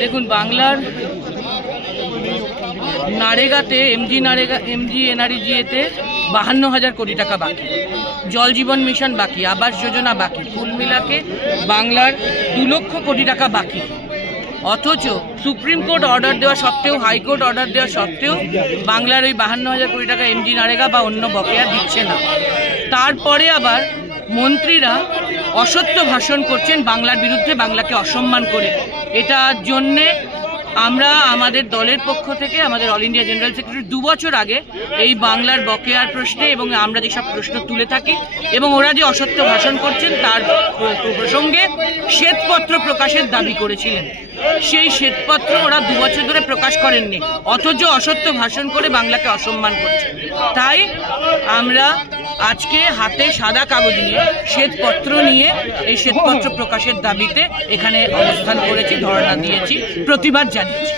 দেখুন, বাংলার নারেগাতে এমজি এনআরইজিএতে 52,000 কোটি টাকা বাকি, জল জীবন মিশন বাকি, আবাস যোজনা বাকি, কুল মিলাকে বাংলার 2 লক্ষ কোটি টাকা বাকি। অথচ সুপ্রিম কোর্ট অর্ডার দেওয়া সত্ত্বেও, হাইকোর্ট অর্ডার দেওয়া সত্ত্বেও বাংলার ওই 52,000 কোটি টাকা এমজি নারেগা বা অন্য বকেয়া দিচ্ছে না। তারপরে আবার মন্ত্রীরা অসত্য ভাষণ করছেন বাংলার বিরুদ্ধে, বাংলাকে অসম্মান করে। এটার জন্যে আমরা আমাদের দলের পক্ষ থেকে, আমাদের অল ইন্ডিয়া জেনারেল সেক্রেটারি 2 বছর আগে এই বাংলার বকেয়ার প্রশ্নে এবং আমরা যেসব প্রশ্ন তুলে থাকি এবং ওরা যে অসত্য ভাষণ করছেন তার প্রসঙ্গে শ্বেতপত্র প্রকাশের দাবি করেছিলেন। সেই শ্বেতপত্র ওরা 2 বছর ধরে প্রকাশ করেননি, অথচ অসত্য ভাষণ করে বাংলাকে অসম্মান করছে। তাই আমরা আজকে হাতে সাদা কাগজ নিয়ে, শ্বেতপত্র নিয়ে এই শ্বেতপত্র প্রকাশের দাবিতে এখানে অবস্থান করেছি, ধর্ণা দিয়েছি, প্রতিবাদ জানিয়েছি।